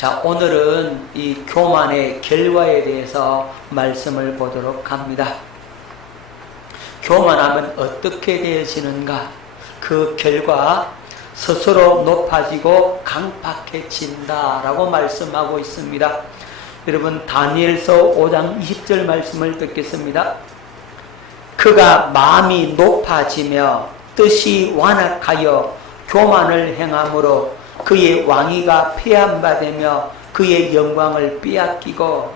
자, 오늘은 이 교만의 결과에 대해서 말씀을 보도록 합니다. 교만하면 어떻게 되어지는가? 그 결과 스스로 높아지고 강팍해진다 라고 말씀하고 있습니다. 여러분, 다니엘서 5장 20절 말씀을 듣겠습니다. 그가 마음이 높아지며 뜻이 완악하여 교만을 행함으로 그의 왕위가 폐함받으며 그의 영광을 빼앗기고.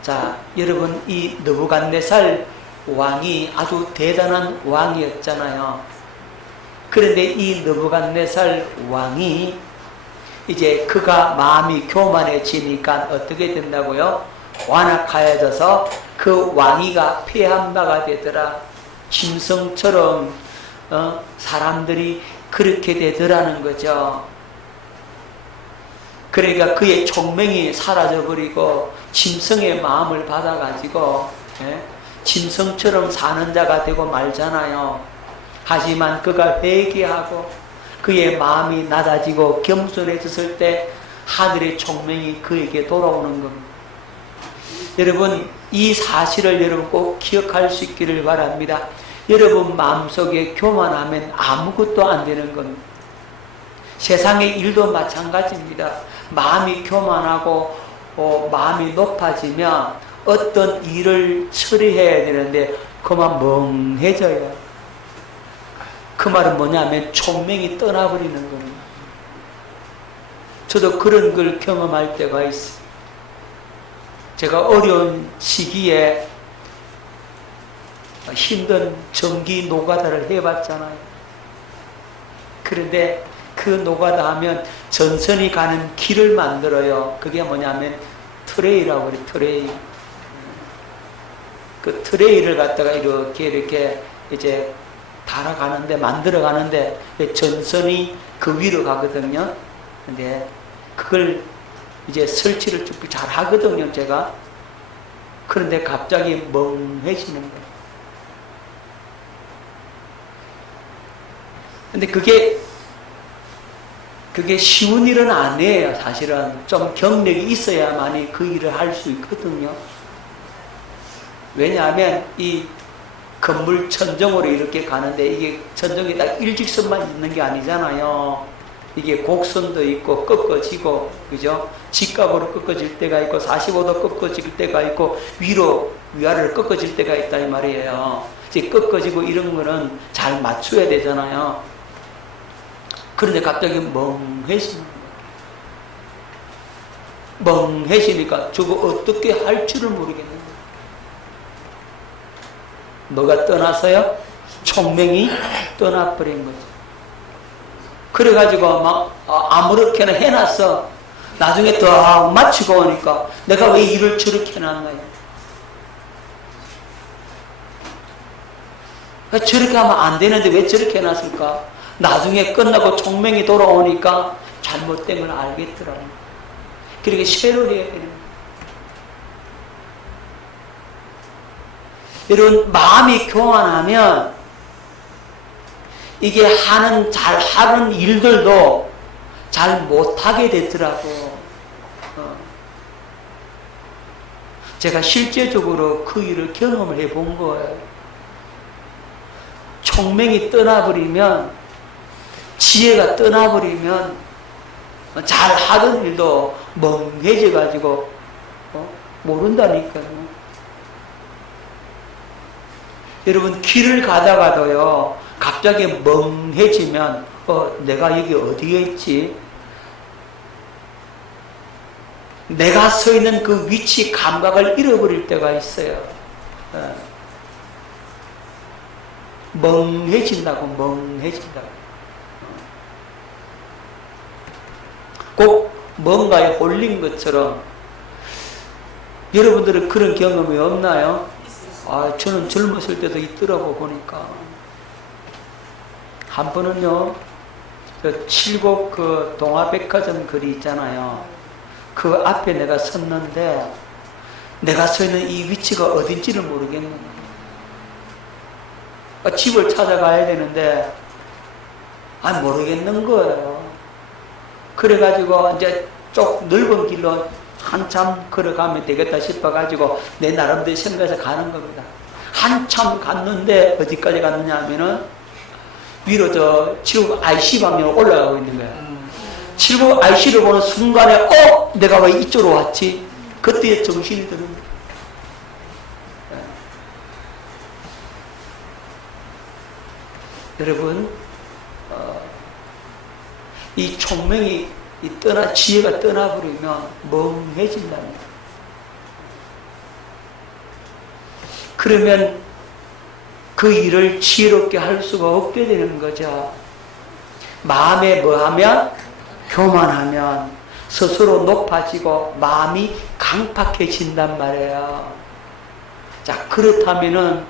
자, 여러분, 이 느부갓네살 왕이 아주 대단한 왕이었잖아요. 그런데 이 느부갓네살 왕이 이제 그가 마음이 교만해지니까 어떻게 된다고요? 완악하여져서 그 왕위가 폐함바가 되더라. 짐승처럼 사람들이 그렇게 되더라는 거죠. 그러니까 그의 총명이 사라져버리고 짐승의 마음을 받아가지고 짐승처럼 사는 자가 되고 말잖아요. 하지만 그가 회개하고 그의 마음이 낮아지고 겸손해졌을 때 하늘의 총명이 그에게 돌아오는 겁니다. 여러분, 이 사실을 여러분 꼭 기억할 수 있기를 바랍니다. 여러분 마음속에 교만하면 아무것도 안 되는 겁니다. 세상의 일도 마찬가지입니다. 마음이 교만하고 마음이 높아지면 어떤 일을 처리해야 되는데 그만 멍해져요. 그 말은 뭐냐면 총명이 떠나버리는 겁니다. 저도 그런 걸 경험할 때가 있어요. 제가 어려운 시기에 힘든 전기 노가다를 해봤잖아요. 그런데 그 노가다 하면 전선이 가는 길을 만들어요. 그게 뭐냐면 트레이라고 그래요. 트레이. 그 트레이를 갖다가 이렇게 이제 달아가는데, 만들어가는데 전선이 그 위로 가거든요. 근데 그걸 이제 설치를 쭉 잘 하거든요, 제가. 그런데 갑자기 멍해지는 거예요. 근데 그게 쉬운 일은 아니에요. 사실은 좀 경력이 있어야만이 그 일을 할 수 있거든요. 왜냐하면 이 건물 천정으로 이렇게 가는데 이게 천정이 딱 일직선만 있는 게 아니잖아요. 이게 곡선도 있고 꺾어지고, 그죠? 직각으로 꺾어질 때가 있고 45도 꺾어질 때가 있고 위아래로 꺾어질 때가 있다 이 말이에요. 이제 꺾어지고 이런 거는 잘 맞춰야 되잖아요. 그런데 갑자기 멍해지는 거예요. 멍해지니까 저거 어떻게 할 줄을 모르겠는 거예요. 뭐가 떠나서요? 총명이 떠나버린 거죠. 그래가지고 막 아무렇게나 해놨어. 나중에 더 맞추고 오니까 내가 왜 일을 저렇게 해놨나요? 저렇게 하면 안 되는데 왜 저렇게 해놨을까? 나중에 끝나고 총명이 돌아오니까 잘못된 걸 알겠더라고요. 그러니까 쉐를 해야 되는 거예요. 여러분, 마음이 교만하면 이게 잘 하는 일들도 잘 못하게 되더라고. 제가 실제적으로 그 일을 경험을 해본 거예요. 총명이 떠나버리면, 지혜가 떠나버리면 잘 하던 일도 멍해져가지고 모른다니까요. 여러분, 길을 가다가도요, 갑자기 멍해지면 내가 여기 어디에 있지? 내가 서 있는 그 위치 감각을 잃어버릴 때가 있어요. 멍해진다고. 꼭 뭔가에 홀린 것처럼. 여러분들은 그런 경험이 없나요? 저는 젊었을 때도 있더라고. 보니까 한 번은요, 칠곡 그 동화백화점 거리 있잖아요. 그 앞에 내가 섰는데 내가 서 있는 이 위치가 어딘지를 모르겠는 거예요. 집을 찾아가야 되는데 모르겠는 거예요. 그래가지고 이제 쪽 넓은 길로 한참 걸어가면 되겠다 싶어가지고 내 나름대로 생각해서 가는 겁니다. 한참 갔는데 어디까지 갔느냐 하면은 위로 저 7구 IC 방향으로 올라가고 있는 거야. 7구 IC를 보는 순간에 내가 왜 이쪽으로 왔지? 그때 정신이 드는 거야. 여러분, 이 총명이 지혜가 떠나버리면 멍해진답니다. 그러면 그 일을 지혜롭게 할 수가 없게 되는 거죠. 마음에 뭐하면? 교만하면 스스로 높아지고 마음이 강팍해진단 말이에요. 자, 그렇다면은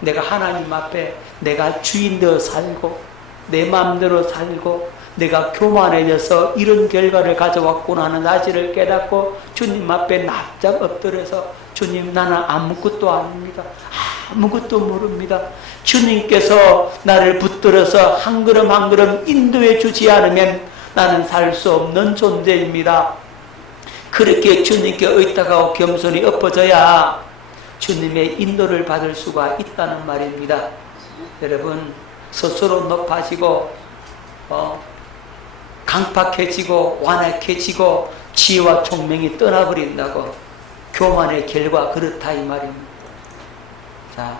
내가 하나님 앞에 내가 주인 되어 살고 내 마음대로 살고 내가 교만해져서 이런 결과를 가져왔구나 하는 사실을 깨닫고 주님 앞에 납작 엎드려서 주님, 나는 아무것도 아닙니다. 아무것도 모릅니다. 주님께서 나를 붙들어서 한 걸음 한 걸음 인도해 주지 않으면 나는 살 수 없는 존재입니다. 그렇게 주님께 의탁하고 겸손히 엎어져야 주님의 인도를 받을 수가 있다는 말입니다. 여러분, 스스로 높아지고 강팍해지고 완악해지고 지혜와 총명이 떠나버린다고 교만의 결과 그렇다 이 말입니다. 자,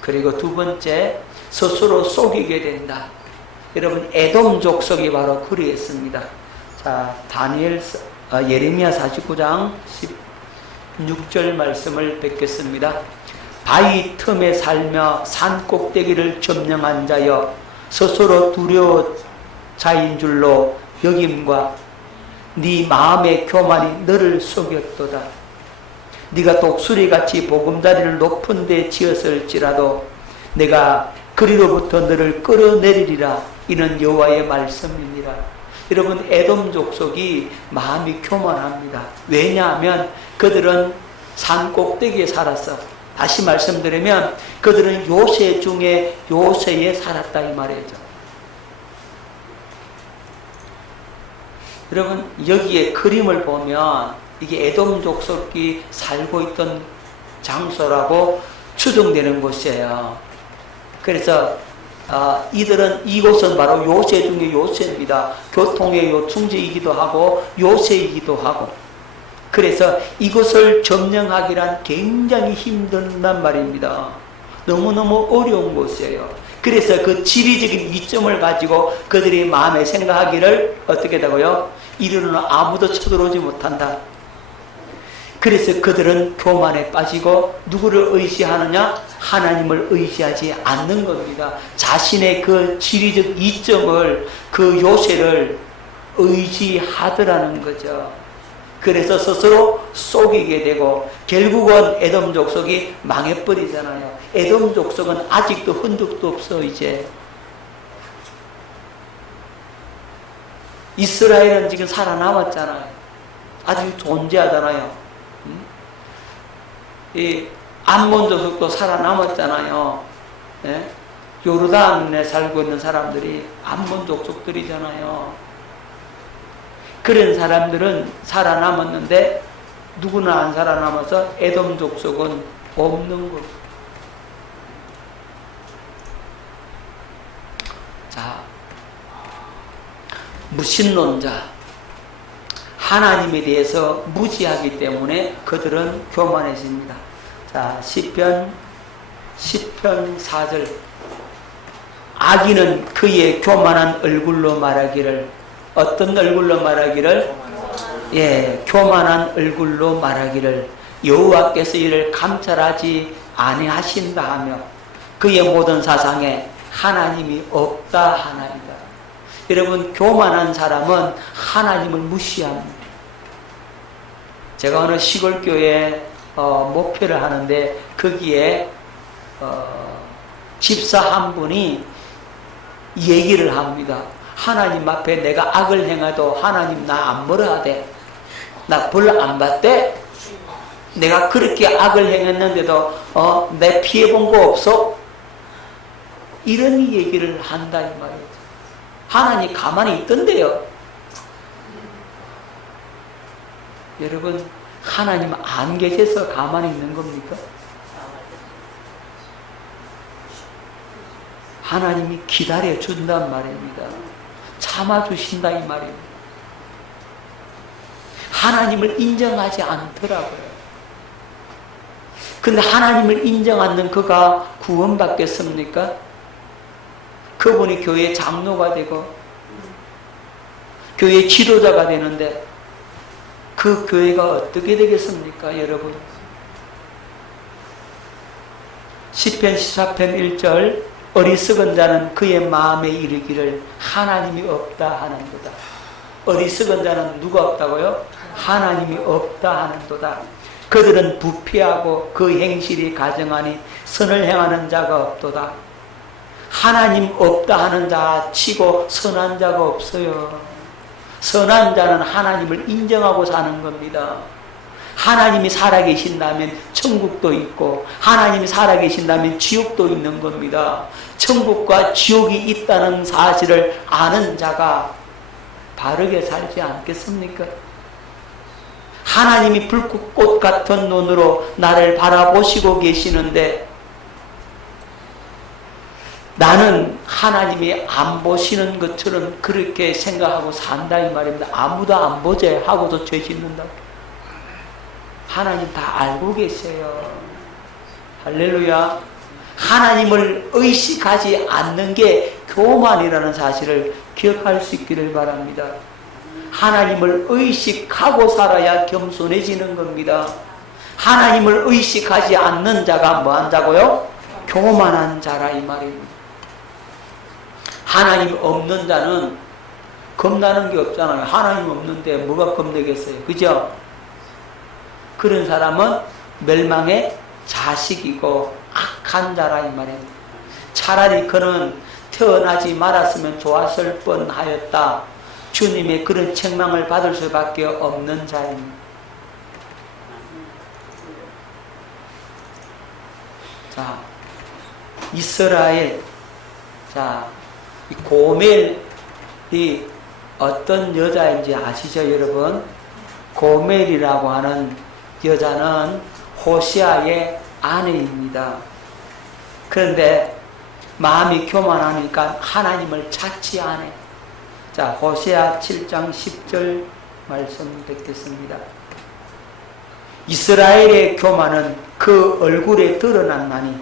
그리고 두 번째, 스스로 속이게 된다. 여러분, 에돔 족속이 바로 그리했습니다. 자, 예레미야 49장 16절 말씀을 뵙겠습니다. 바위 틈에 살며 산 꼭대기를 점령한 자여, 스스로 두려워 자인 줄로 여김과 네 마음의 교만이 너를 속였도다. 네가 독수리같이 보금자리를 높은 데 지었을지라도 내가 그리로부터 너를 끌어내리리라. 이는 여호와의 말씀이니라. 여러분, 에돔 족속이 마음이 교만합니다. 왜냐하면 그들은 산 꼭대기에 살았어. 다시 말씀드리면 그들은 요새 중에 요새에 살았다 이 말이죠. 여러분, 여기에 그림을 보면 이게 에돔 족속이 살고 있던 장소라고 추정되는 곳이에요. 그래서 이곳은 바로 요새 중에 요새입니다. 교통의 요충지이기도 하고 요새이기도 하고, 그래서 이곳을 점령하기란 굉장히 힘든단 말입니다. 너무너무 어려운 곳이에요. 그래서 그 지리적인 이점을 가지고 그들이 마음에 생각하기를 어떻게 하고요? 이리로는 아무도 쳐들어오지 못한다. 그래서 그들은 교만에 빠지고 누구를 의지하느냐? 하나님을 의지하지 않는 겁니다. 자신의 그 지리적 이점을, 그 요새를 의지하더라는 거죠. 그래서 스스로 속이게 되고 결국은 에돔 족속이 망해버리잖아요. 에돔 족속은 아직도 흔적도 없어. 이제 이스라엘은 지금 살아남았잖아요. 아직 존재하잖아요. 이 암몬 족속도 살아남았잖아요. 예? 요르단에 살고 있는 사람들이 암몬 족속들이잖아요. 그런 사람들은 살아남았는데 누구나 안 살아남아서 에돔 족속은 없는 거죠. 자, 무신론자, 하나님에 대해서 무지하기 때문에 그들은 교만해집니다. 자, 시편 4절. 악인은 그의 교만한 얼굴로 말하기를, 어떤 얼굴로 말하기를? 예, 교만한 얼굴로 말하기를 여호와께서 이를 감찰하지 아니하신다 하며 그의 모든 사상에 하나님이 없다 하나이다. 여러분, 교만한 사람은 하나님을 무시합니다. 제가 어느 시골교회 목표를 하는데 거기에 집사 한 분이 얘기를 합니다. 하나님 앞에 내가 악을 행해도 하나님 나 안 뭐라 하대? 나 벌 안 받대? 내가 그렇게 악을 행했는데도 내 피해본 거 없어? 이런 얘기를 한다 이 말이에요. 하나님 가만히 있던데요. 여러분, 하나님 안 계셔서 가만히 있는 겁니까? 하나님이 기다려 준단 말입니다. 참아주신다 이 말입니다. 하나님을 인정하지 않더라고요. 근데 하나님을 인정 않는 그가 구원받겠습니까? 그분이 교회 장로가 되고 교회 지도자가 되는데 그 교회가 어떻게 되겠습니까, 여러분? 시편 14편 1절 어리석은 자는 그의 마음에 이르기를 하나님이 없다 하는도다. 어리석은 자는 누가 없다고요? 하나님이 없다 하는도다. 그들은 부패하고 그 행실이 가증하니 선을 행하는 자가 없도다. 하나님 없다 하는 자 치고 선한 자가 없어요. 선한 자는 하나님을 인정하고 사는 겁니다. 하나님이 살아계신다면 천국도 있고 하나님이 살아계신다면 지옥도 있는 겁니다. 천국과 지옥이 있다는 사실을 아는 자가 바르게 살지 않겠습니까? 하나님이 불꽃 같은 눈으로 나를 바라보시고 계시는데 나는 하나님이 안 보시는 것처럼 그렇게 생각하고 산다 이 말입니다. 아무도 안 보지 하고도 죄 짓는다. 하나님 다 알고 계세요. 할렐루야. 하나님을 의식하지 않는 게 교만이라는 사실을 기억할 수 있기를 바랍니다. 하나님을 의식하고 살아야 겸손해지는 겁니다. 하나님을 의식하지 않는 자가 뭐한 자고요? 교만한 자라 이 말입니다. 하나님 없는 자는 겁나는 게 없잖아요. 하나님 없는데 뭐가 겁내겠어요? 그죠? 그런 사람은 멸망의 자식이고 악한 자라 이 말입니다. 차라리 그는 태어나지 말았으면 좋았을 뻔하였다. 주님의 그런 책망을 받을 수밖에 없는 자입니다. 자, 이스라엘, 자, 이 고멜이 어떤 여자인지 아시죠, 여러분? 고멜이라고 하는 여자는 호시아의 아내입니다. 그런데 마음이 교만하니까 하나님을 찾지 않아요. 자, 호시아 7장 10절 말씀 듣겠습니다. 이스라엘의 교만은 그 얼굴에 드러났나니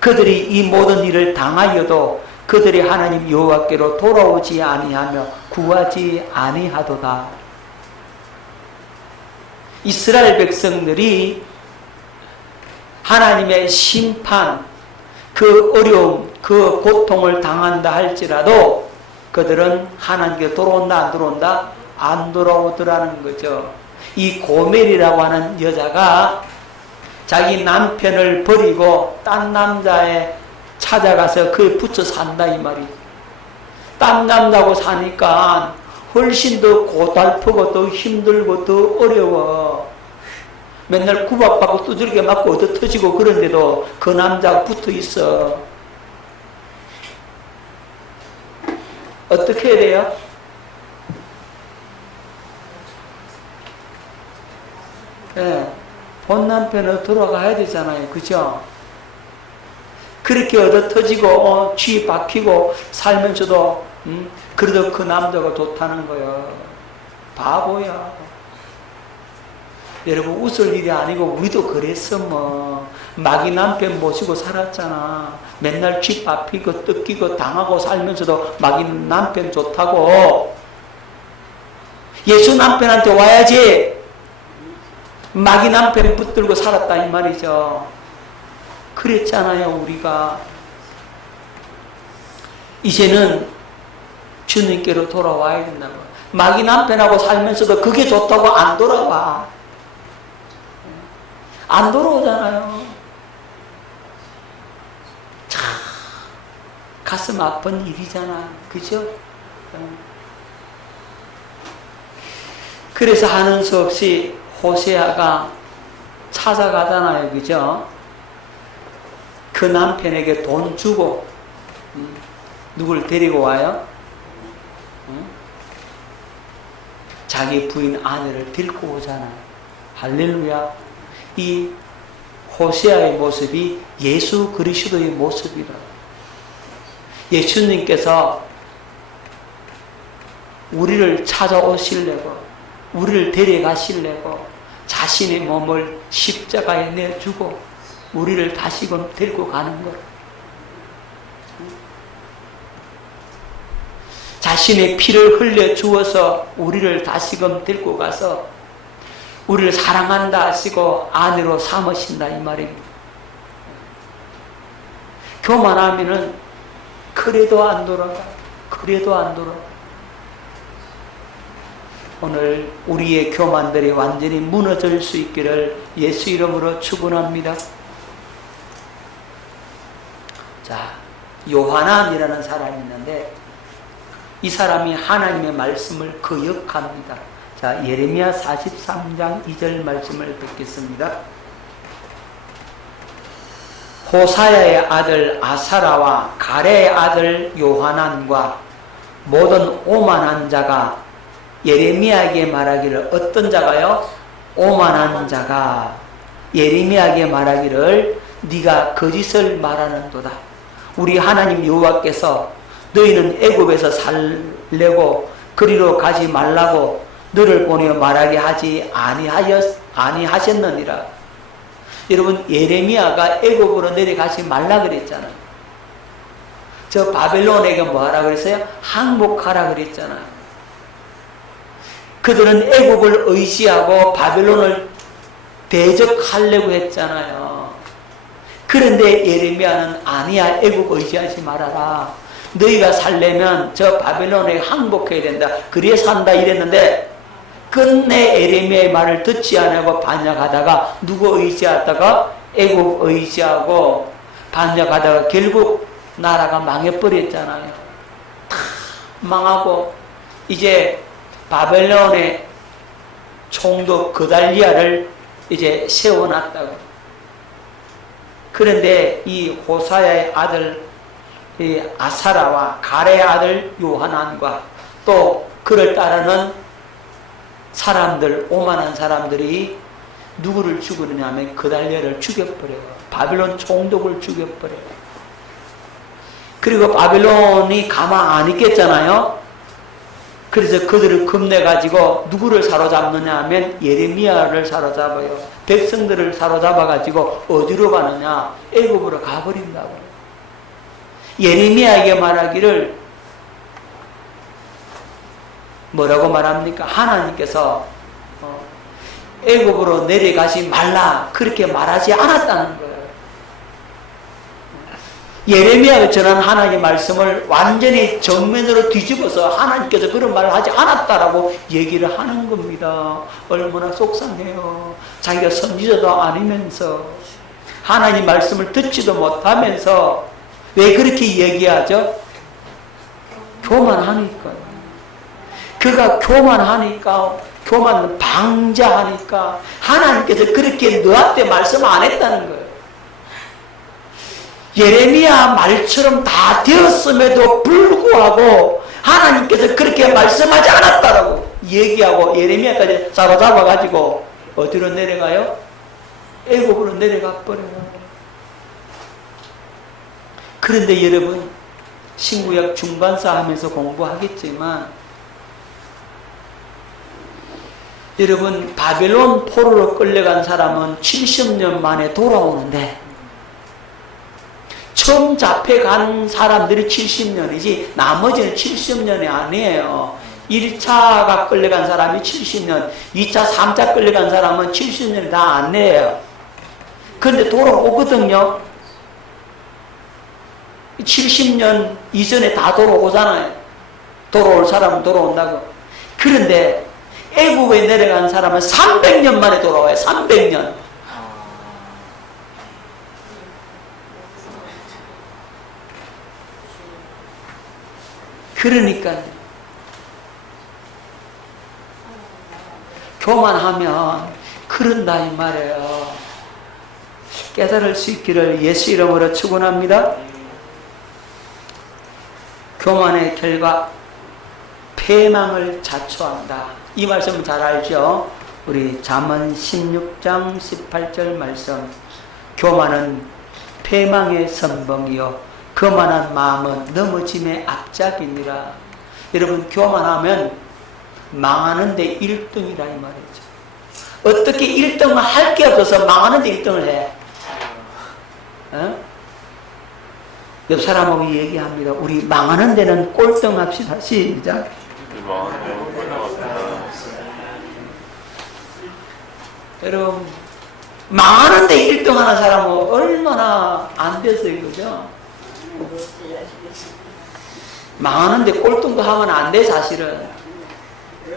그들이 이 모든 일을 당하여도 그들이 하나님 여호와께로 돌아오지 아니하며 구하지 아니하도다. 이스라엘 백성들이 하나님의 심판, 그 어려움, 그 고통을 당한다 할지라도 그들은 하나님께 돌아온다 안 돌아온다? 안 돌아오더라는 거죠. 이 고멜이라고 하는 여자가 자기 남편을 버리고 딴 남자에 찾아가서 그에 붙여 산다 이 말이. 딴 남자하고 사니까 훨씬 더 고달프고 더 힘들고 더 어려워. 맨날 구박받고 두들겨 맞고 얻어 터지고 그런데도 그 남자가 붙어 있어. 어떻게 해야 돼요? 네, 본 남편은 돌아가야 되잖아요. 그죠? 그렇게 얻어 터지고 쥐 박히고 살면서도 그래도 그 남자가 좋다는 거예요. 바보야. 여러분 웃을 일이 아니고 우리도 그랬어 뭐. 마귀 남편 모시고 살았잖아. 맨날 쥐 밟히고 뜯기고 당하고 살면서도 마귀 남편 좋다고. 예수 남편한테 와야지. 마귀 남편 붙들고 살았다 이 말이죠. 그랬잖아요 우리가. 이제는 주님께로 돌아와야 된다고. 마귀 남편하고 살면서도 그게 좋다고 안 돌아와. 안 돌아오잖아요. 참 가슴 아픈 일이잖아. 그죠? 그래서 하는 수 없이 호세아가 찾아가잖아요. 그죠? 그 남편에게 돈 주고 누굴 데리고 와요? 자기 부인 아내를 데리고 오잖아요. 할렐루야. 이 호세아의 모습이 예수 그리스도의 모습이라. 예수님께서 우리를 찾아오시려고, 우리를 데려가시려고 자신의 몸을 십자가에 내주고 우리를 다시금 데리고 가는 것. 자신의 피를 흘려 주어서 우리를 다시금 데리고 가서 우리를 사랑한다 하시고 아내로 삼으신다 이 말입니다. 교만하면은 그래도 안 돌아가. 그래도 안 돌아가. 오늘 우리의 교만들이 완전히 무너질 수 있기를 예수 이름으로 축원합니다. 자, 요하난이라는 사람이 있는데 이 사람이 하나님의 말씀을 거역합니다. 자, 예레미야 43장 2절 말씀을 듣겠습니다. 호사야의 아들 아사라와 가레의 아들 요하난과 모든 오만한 자가 예레미야에게 말하기를, 어떤 자가요? 오만한 자가 예레미야에게 말하기를 네가 거짓을 말하는도다. 우리 하나님 여호와께서 너희는 애굽에서 살려고 그리로 가지 말라고 너를 보내어 말하게 하지 아니하셨느니라. 여러분, 예레미야가 애굽으로 내려가지 말라 그랬잖아요. 저 바벨론에게 뭐하라 그랬어요? 항복하라 그랬잖아요. 그들은 애굽을 의지하고 바벨론을 대적하려고 했잖아요. 그런데 예레미야는 아니야, 애굽 의지하지 말아라. 너희가 살려면 저 바벨론에 항복해야 된다. 그래야 산다 이랬는데 끝내 예레미야의 말을 듣지 않고 반역하다가 누구 의지하다가 애굽 의지하고 반역하다가 결국 나라가 망해버렸잖아요. 다 망하고 이제 바벨론의 총독 그달리아를 이제 세워놨다고. 그런데 이 호사야의 아들 이 아사라와 가레의 아들 요하난과 또 그를 따르는 사람들, 오만한 사람들이 누구를 죽이느냐 하면 그달리아를 죽여버려요. 바벨론 총독을 죽여버려요. 그리고 바벨론이 가만 안 있겠잖아요. 그래서 그들을 겁내가지고 누구를 사로잡느냐 하면 예레미야를 사로잡아요. 백성들을 사로잡아가지고 어디로 가느냐? 애굽으로 가버린다고요. 예레미야에게 말하기를 뭐라고 말합니까? 하나님께서 애굽으로 내려가지 말라 그렇게 말하지 않았다는 거예요. 예레미야가 전한 하나님의 말씀을 완전히 정면으로 뒤집어서 하나님께서 그런 말을 하지 않았다라고 얘기를 하는 겁니다. 얼마나 속상해요. 자기가 선지자도 아니면서 하나님 말씀을 듣지도 못하면서 왜 그렇게 얘기하죠? 교만하니까. 그가 교만하니까, 교만 방자하니까 하나님께서 그렇게 너한테 말씀 안 했다는 거예요. 예레미야 말처럼 다 되었음에도 불구하고 하나님께서 그렇게 말씀하지 않았다라고 얘기하고 예레미야까지 사로잡아가지고 어디로 내려가요? 애굽으로 내려가 버려요. 그런데 여러분, 신구약 중반사 하면서 공부하겠지만 여러분, 바벨론 포로로 끌려간 사람은 70년 만에 돌아오는데 처음 잡혀간 사람들이 70년이지 나머지는 70년이 아니에요. 1차가 끌려간 사람이 70년, 2차, 3차 끌려간 사람은 70년이 다 안 내요. 그런데 돌아오거든요. 70년 이전에 다 돌아오잖아요. 돌아올 사람은 돌아온다고. 그런데 애굽에 내려간 사람은 300년 만에 돌아와요. 300년. 그러니까 교만하면 그런다 이 말이에요. 깨달을 수 있기를 예수 이름으로 축원합니다. 교만의 결과 패망을 자초한다. 이 말씀은 잘 알죠? 우리 잠언 16장 18절 말씀. 교만은 패망의 선봉이요 거만한 마음은 넘어짐의 앞잡이니라. 여러분, 교만하면 망하는데 1등이라 이 말이죠. 어떻게 1등을 할 게 없어서 망하는데 1등을 해? 옆 사람하고 얘기합니다. 우리 망하는 데는 꼴등 합시다. 시작. 여러분, 망하는데 1등 하는 사람은 얼마나 안 됐어요, 그죠? 망하는데 꼴등도 하면 안 돼, 사실은.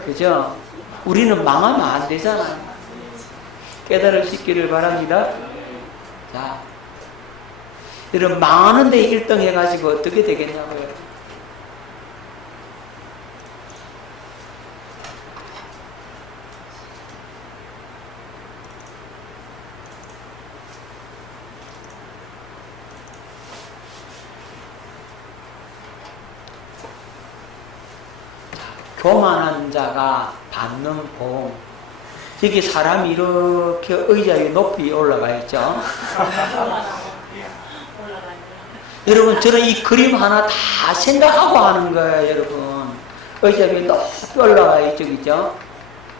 그죠? 우리는 망하면 안 되잖아요. 깨달으시기를 바랍니다. 자, 여러분, 망하는데 1등 해가지고 어떻게 되겠냐고요? 교만한 자가 받는 복. 여기 사람이 이렇게 의자에 높이 올라가 있죠. 여러분, 저는 이 그림 하나 다 생각하고 하는 거예요, 여러분. 의자 위에 높이 올라가 있죠, 그죠?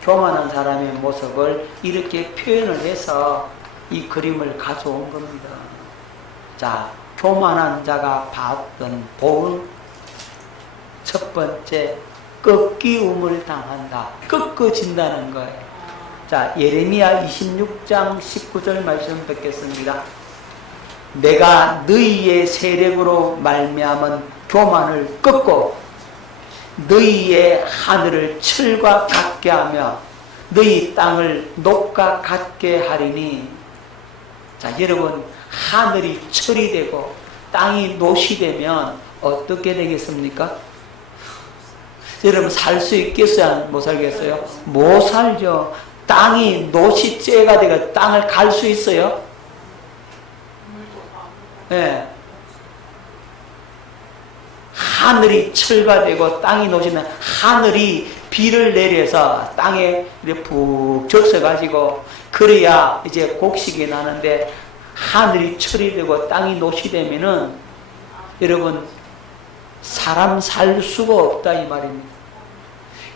교만한 사람의 모습을 이렇게 표현을 해서 이 그림을 가져온 겁니다. 자, 교만한 자가 받던 복은 첫 번째, 꺾이움을 당한다. 꺾어진다는 거예요. 자, 예레미야 26장 19절 말씀 뵙겠습니다. 내가 너희의 세력으로 말미암은 교만을 꺾고 너희의 하늘을 철과 같게 하며 너희 땅을 녹과 같게 하리니. 자, 여러분, 하늘이 철이 되고 땅이 노시 되면 어떻게 되겠습니까? 여러분, 살 수 있겠어요? 못 살겠어요? 못 살죠. 땅이 노시죄가 되고 땅을 갈 수 있어요? 네. 하늘이 철가 되고 땅이 노시면 하늘이 비를 내려서 땅에 푹 적셔가지고 그래야 이제 곡식이 나는데, 하늘이 철이 되고 땅이 노시 되면은 여러분, 사람 살 수가 없다 이 말입니다.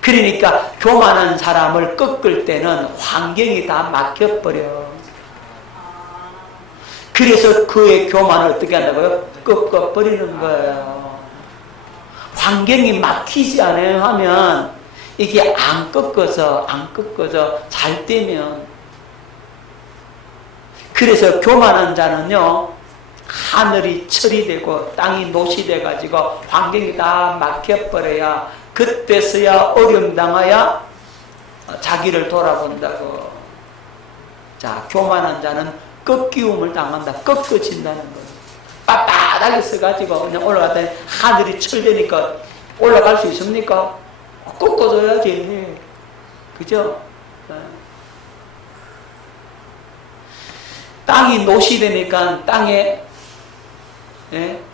그러니까 교만한 사람을 꺾을 때는 환경이 다 막혀버려. 그래서 그의 교만을 어떻게 한다고요? 꺾어버리는 거예요. 환경이 막히지 않아요 하면 이게 안 꺾어서 잘 되면. 그래서 교만한 자는요, 하늘이 철이 되고 땅이 노시 돼가지고 환경이 다 막혀버려야 그때서야 어려움 당하야 자기를 돌아본다고. 자, 교만한 자는 꺾이움을 당한다. 꺾어진다는 거예요. 빳빳하게 써가지고 그냥 올라갔더니 하늘이 철되니까 올라갈 수 있습니까? 꺾어줘야지. 그죠? 땅이 노시되니까 땅에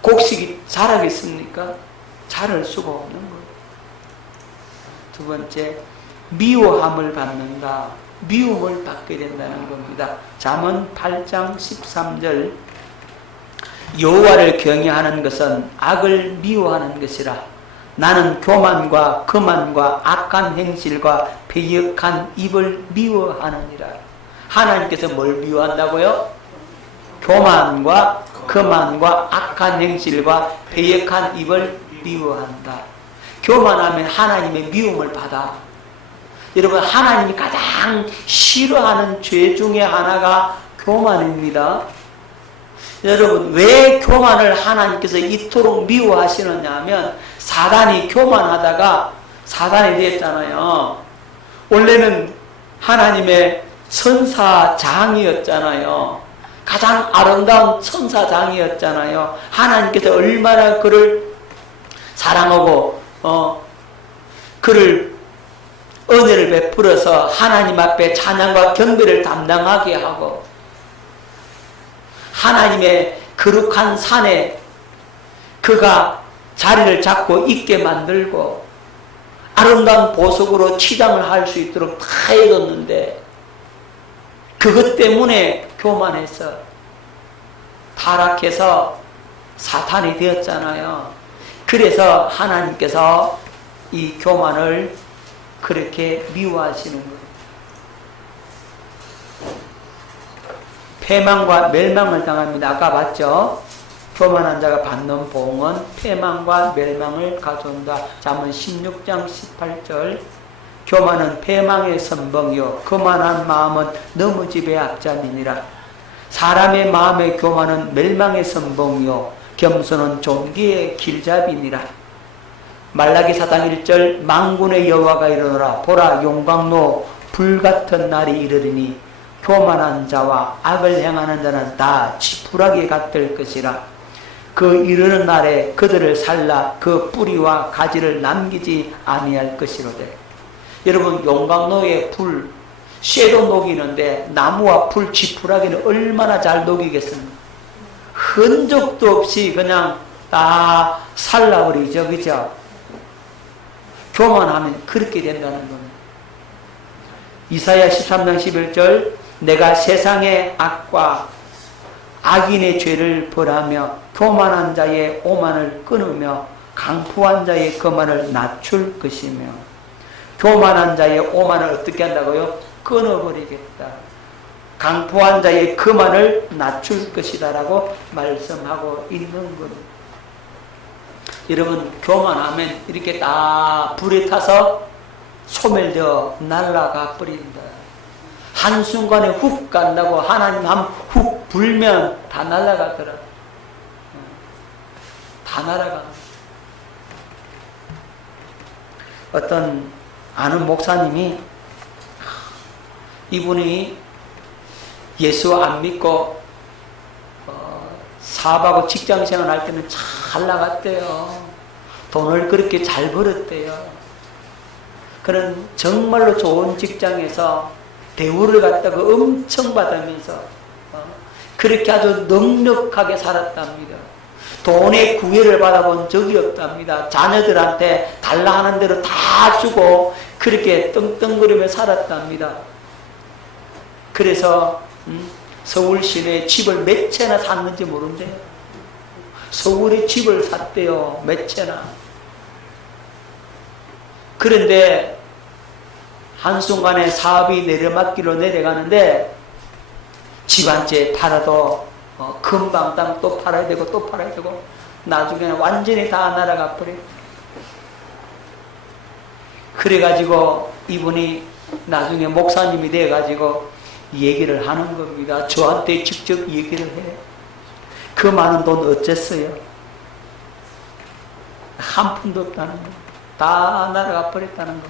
곡식이 자라겠습니까? 자랄 수가 없는 거예요. 두 번째, 미워함을 받는다. 미움을 받게 된다는 겁니다. 잠언 8장 13절. 여호와를 경외하는 것은 악을 미워하는 것이라. 나는 교만과 거만과 악한 행실과 배역한 입을 미워하느니라. 하나님께서 뭘 미워한다고요? 교만과 거만과 악한 행실과 배역한 입을 미워한다. 교만하면 하나님의 미움을 받아. 여러분, 하나님이 가장 싫어하는 죄 중에 하나가 교만입니다. 여러분, 왜 교만을 하나님께서 이토록 미워하시느냐 하면 사단이 교만하다가 사단이 됐잖아요. 원래는 하나님의 천사장이었잖아요. 가장 아름다운 천사장이었잖아요. 하나님께서 얼마나 그를 사랑하고 그를 은혜를 베풀어서 하나님 앞에 찬양과 경배를 담당하게 하고 하나님의 거룩한 산에 그가 자리를 잡고 있게 만들고 아름다운 보석으로 치장을 할 수 있도록 다 해뒀는데 그것 때문에 교만해서 타락해서 사탄이 되었잖아요. 그래서 하나님께서 이 교만을 그렇게 미워하시는 거예요. 패망과 멸망을 당합니다. 아까 봤죠? 교만한 자가 받는 보응은 패망과 멸망을 가져온다. 잠언 16장 18절. 교만은 패망의 선봉이요 거만한 마음은 넘어집의 앞잡이니라. 사람의 마음의 교만은 멸망의 선봉이요 겸손은 존귀의 길잡이니라. 말라기 4장 1절. 만군의 여호와가 이르노라. 보라 용광로 불같은 날이 이르리니 교만한 자와 악을 행하는 자는 다 지푸라기 같을 것이라. 그 이르는 날에 그들을 살라 그 뿌리와 가지를 남기지 아니할 것이로되. 여러분, 용광로에 불 쇠도 녹이는데 나무와 불 지푸라기는 얼마나 잘 녹이겠습니까? 흔적도 없이 그냥 다 살라버리죠. 그죠? 교만하면 그렇게 된다는 겁니다. 이사야 13장 11절. 내가 세상의 악과 악인의 죄를 벌하며 교만한 자의 오만을 끊으며 강포한 자의 거만을 낮출 것이며. 교만한 자의 오만을 어떻게 한다고요? 끊어버리겠다. 강포한 자의 거만을 낮출 것이다 라고 말씀하고 있는 겁니다. 여러분, 교만하면 이렇게 다 불에 타서 소멸되어 날아가 버린다. 한순간에 훅 간다고 하나님 한 훅 불면 다 날아가더라. 다 날아가. 어떤 아는 목사님이 이분이 예수 안 믿고 사업하고 직장생활 할 때는 잘 나갔대요. 돈을 그렇게 잘 벌었대요. 그런 정말로 좋은 직장에서 대우를 갖다가 엄청 받으면서 그렇게 아주 넉넉하게 살았답니다. 돈의 구애를 받아본 적이 없답니다. 자녀들한테 달라 하는 대로 다 주고 그렇게 떵떵거리며 살았답니다. 그래서 서울 시내에 집을 몇 채나 샀는지 모른대요. 서울에 집을 샀대요. 몇 채나. 그런데 한순간에 사업이 내려막기로 내려가는데 집 한 채 팔아도 금방 땅 또 팔아야 되고 또 팔아야 되고 나중에는 완전히 다 날아가 버려. 그래가지고 이분이 나중에 목사님이 돼가지고 얘기를 하는 겁니다. 저한테 직접 얘기를 해. 그 많은 돈 어쨌어요? 한 푼도 없다는 거. 다 날아가 버렸다는 거.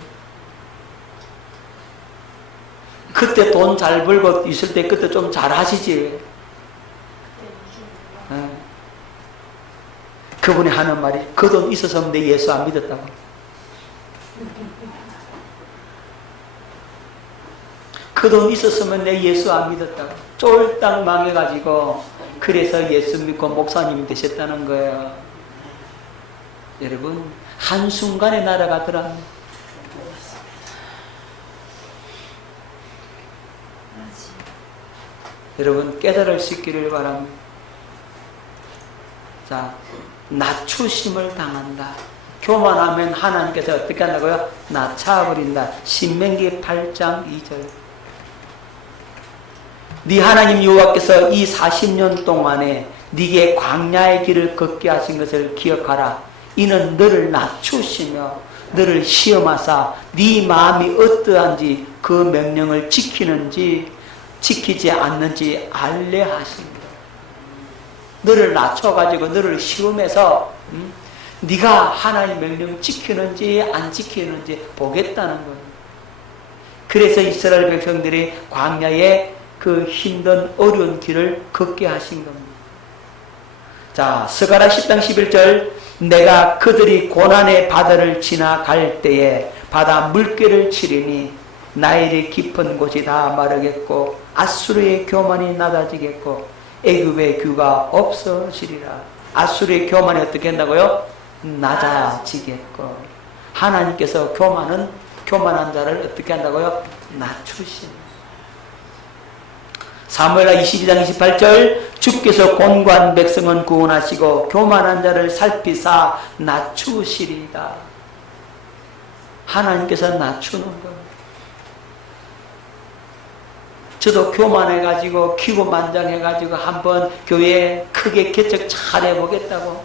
그때 돈 잘 벌고 있을 때 그때 좀 잘 하시지. 그분이 하는 말이 그 돈 있어서 내 예수 안 믿었다고. 그 돈 있었으면 내 예수 안 믿었다고. 쫄딱 망해가지고 그래서 예수 믿고 목사님이 되셨다는 거예요. 여러분, 한순간에 날아가더라. 여러분, 깨달을 수 있기를 바랍니다. 자, 낮추심을 당한다. 교만하면 하나님께서 어떻게 한다고요? 낮춰버린다. 신명기 8장 2절. 네 하나님 여호와께서 이 40년 동안에 네게 광야의 길을 걷게 하신 것을 기억하라. 이는 너를 낮추시며 너를 시험하사 네 마음이 어떠한지 그 명령을 지키지 않는지 알래 하십니다. 너를 낮춰가지고 너를 시험해서 네가 하나님의 명령을 지키는지 안 지키는지 보겠다는 거예요. 그래서 이스라엘 백성들이 광야에 그 힘든 어려운 길을 걷게 하신 겁니다. 자, 스가랴 10장 11절. 내가 그들이 고난의 바다를 지나갈 때에 바다 물결을 치리니 나일의 깊은 곳이 다 마르겠고 아수르의 교만이 낮아지겠고 애굽의 규가 없어지리라. 아수르의 교만이 어떻게 한다고요? 낮아지겠고 하나님께서 교만한 자를 어떻게 한다고요? 낮추십니다. 사무엘하 22장 28절 주께서 곤고한 백성은 구원하시고 교만한 자를 살피사 낮추시리이다. 하나님께서 낮추는 거예요. 저도 교만해가지고 기고만장해가지고 한번 교회에 크게 개척 잘 해보겠다고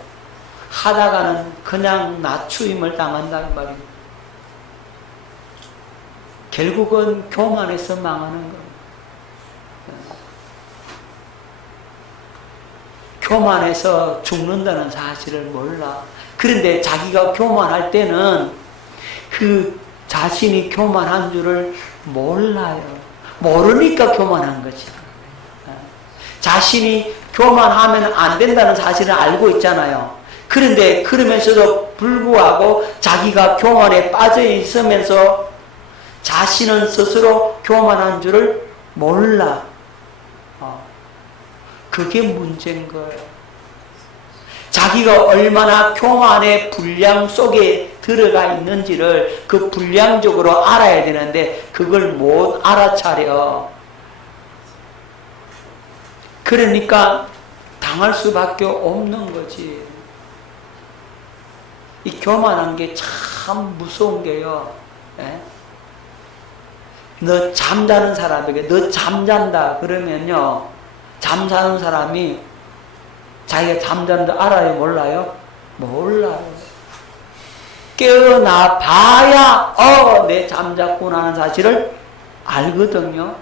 하다가는 그냥 낮추임을 당한다는 말입니다. 결국은 교만해서 망하는 거예요. 교만해서 죽는다는 사실을 몰라. 그런데 자기가 교만할 때는 그 자신이 교만한 줄을 몰라요. 모르니까 교만한 거지. 자신이 교만하면 안 된다는 사실을 알고 있잖아요. 그런데 그러면서도 불구하고 자기가 교만에 빠져 있으면서 자신은 스스로 교만한 줄을 몰라. 그게 문제인 거예요. 자기가 얼마나 교만의 분량 속에 들어가 있는지를 그 분량적으로 알아야 되는데 그걸 못 알아차려. 그러니까 당할 수밖에 없는 거지. 이 교만한 게 참 무서운 게요. 예? 너 잠자는 사람에게 너 잠잔다 그러면요. 잠자는 사람이 자기가 잠자는 줄 알아요? 몰라요? 몰라요. 깨어나 봐야 내 잠잤구나 하는 사실을 알거든요.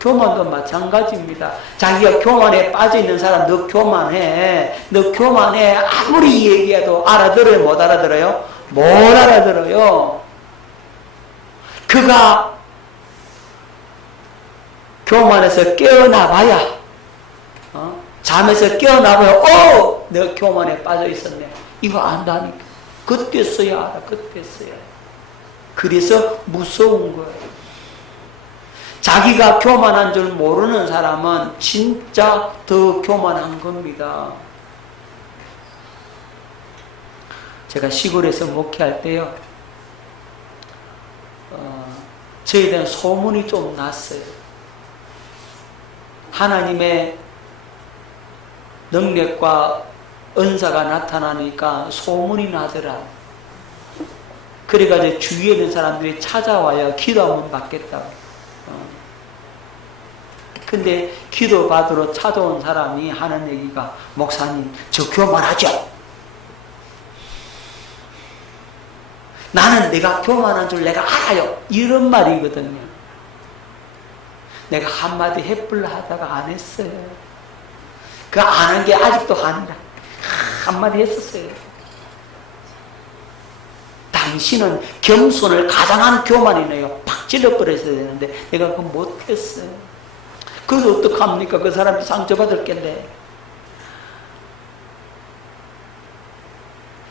교만도 마찬가지입니다. 자기가 교만에 빠져있는 사람 너 교만해. 너 교만해. 아무리 얘기해도 알아들어요? 못 알아들어요? 못 알아들어요. 그가 교만해서 깨어나 봐야 잠에서 깨어나면 내가 교만에 빠져 있었네. 이거 안다니까. 그때서야 알아. 그때서야. 그래서 무서운 거예요. 자기가 교만한 줄 모르는 사람은 진짜 더 교만한 겁니다. 제가 시골에서 목회할 때요. 저에 대한 소문이 좀 났어요. 하나님의 능력과 은사가 나타나니까 소문이 나더라. 그래가지고 주위에 있는 사람들이 찾아와요. 기도하면 받겠다고. 근데 기도 받으러 찾아온 사람이 하는 얘기가 목사님 저 교만하죠? 나는 내가 교만한 줄 내가 알아요. 이런 말이거든요. 내가 한마디 해볼라 하다가 안 했어요. 그 아는 게 아직도 아니라 한마디 했었어요. 당신은 겸손을 가장한 교만이네요. 팍 찔러버렸어야 되는데 내가 그거 못했어요. 그래서 어떡합니까? 그 사람이 상처받을 겠네.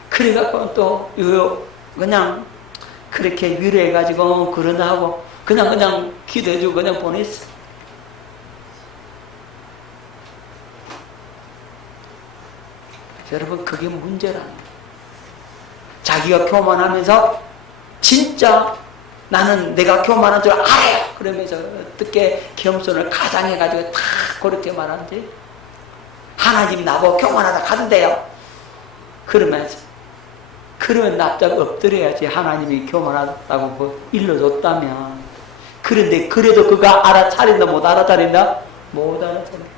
그래갖고 또 그냥 그렇게 위로해가지고 그러나 하고 그냥 기도해주고 그냥 보냈어요. 여러분 그게 문제랍니다. 자기가 교만하면서 진짜 나는 내가 교만한 줄 알아요. 그러면서 어떻게 겸손을 가장해가지고 다 그렇게 말하는지 하나님이 나보고 교만하다 가던데요. 그러면 납작 엎드려야지. 하나님이 교만하다고 일러줬다면. 그런데 그래도 그가 알아차린다 못 알아차린다? 못 알아차린다.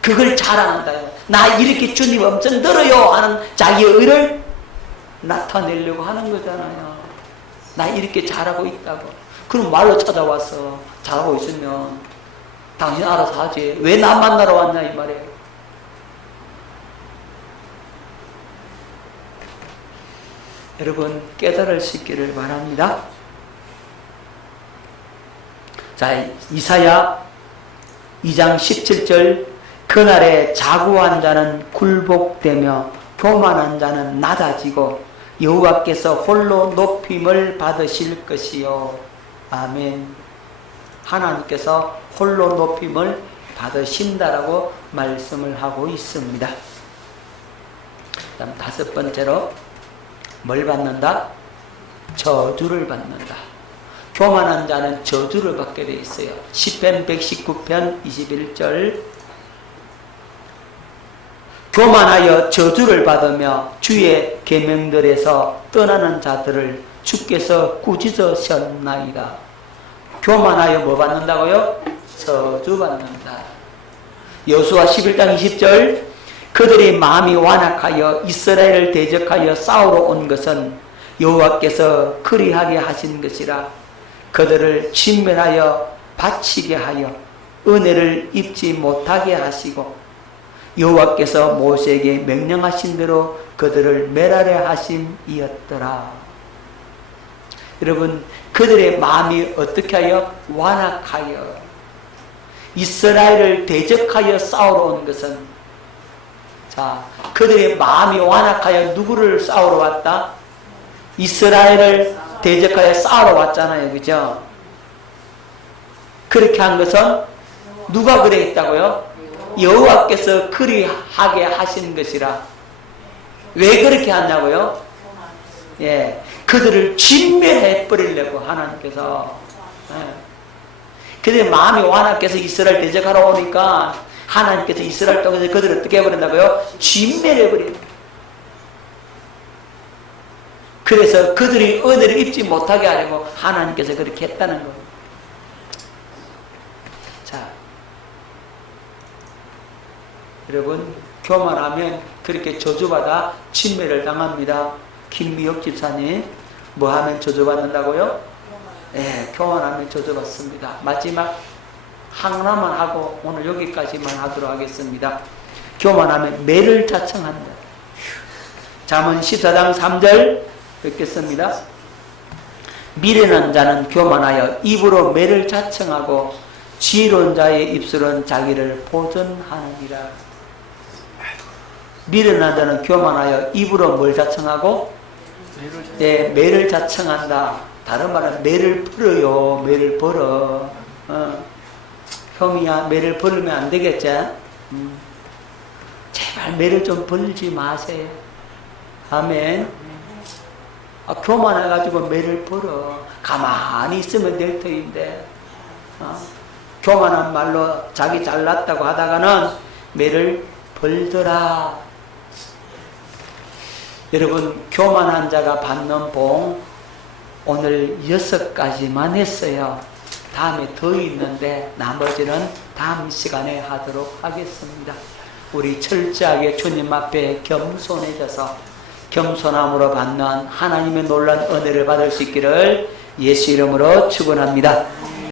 그걸 자랑한다요. 나 이렇게 주님 엄청 들어요 하는 자기의 의를 나타내려고 하는 거잖아요. 나 이렇게 잘하고 있다고. 그럼 말로 찾아와서 잘하고 있으면 당신 알아서 하지. 왜 나 만나러 왔냐 이 말이에요. 여러분 깨달을 수 있기를 바랍니다. 자, 이사야 2장 17절 그날에 자고한 자는 굴복되며 교만한 자는 낮아지고 여호와께서 홀로 높임을 받으실 것이요. 아멘. 하나님께서 홀로 높임을 받으신다라고 말씀을 하고 있습니다. 다음 다섯 번째로 뭘 받는다? 저주를 받는다. 교만한 자는 저주를 받게 돼 있어요. 시편 119편 21절. 교만하여 저주를 받으며 주의 계명들에서 떠나는 자들을 주께서 꾸짖으셨나이다. 교만하여 뭐 받는다고요? 저주 받는다. 여호수아 11장 20절. 그들이 마음이 완악하여 이스라엘을 대적하여 싸우러 온 것은 여호와께서 그리하게 하신 것이라. 그들을 진멸하여 바치게 하여 은혜를 입지 못하게 하시고 여호와께서 모세에게 명령하신 대로 그들을 멸하려 하심이었더라. 여러분, 그들의 마음이 어떻게 하여? 완악하여 이스라엘을 대적하여 싸우러 온 것은, 자, 그들의 마음이 완악하여 누구를 싸우러 왔다? 이스라엘을 대적하여 싸우러 왔잖아요. 그죠? 그렇게 한 것은 누가 그랬다고요? 여호와께서 그리하게 하신 것이라. 왜 그렇게 하냐고요? 예, 그들을 진멸해 버리려고 하나님께서. 예. 그들의 마음이 완악해서 이스라엘 대적하러 오니까 하나님께서 이스라엘 통해서 그들을 어떻게 해버린다고요? 진멸해 버린다. 그래서 그들이 은혜를 입지 못하게 하려고 하나님께서 그렇게 했다는 거예요. 자, 여러분, 교만하면 그렇게 저주받아 진멸을 당합니다. 김미옥 집사님, 뭐 하면 저주받는다고요? 네, 교만하면 저주받습니다. 마지막 하나만 하고 오늘 여기까지만 하도록 하겠습니다. 교만하면 매를 자청한다. 잠언 14장 3절 읽겠습니다. 미련한 자는 교만하여 입으로 매를 자청하고 지혜로운 자의 입술은 자기를 보전하느니라. 미련한 자는 교만하여 입으로 뭘 자청하고? 네, 매를 자청한다. 다른 말은 매를 벌어요. 매를 벌어. 형이야, 매를 벌으면 안 되겠지? 제발 매를 좀 벌지 마세요. 아멘. 교만해가지고 매를 벌어. 가만히 있으면 될 터인데, 교만한 말로 자기 잘났다고 하다가는 매를 벌더라. 여러분, 교만한 자가 받는 봉 오늘 6가지만 했어요. 다음에 더 있는데 나머지는 다음 시간에 하도록 하겠습니다. 우리 철저하게 주님 앞에 겸손해져서 겸손함으로 받는 하나님의 놀라운 은혜를 받을 수 있기를 예수 이름으로 축원합니다.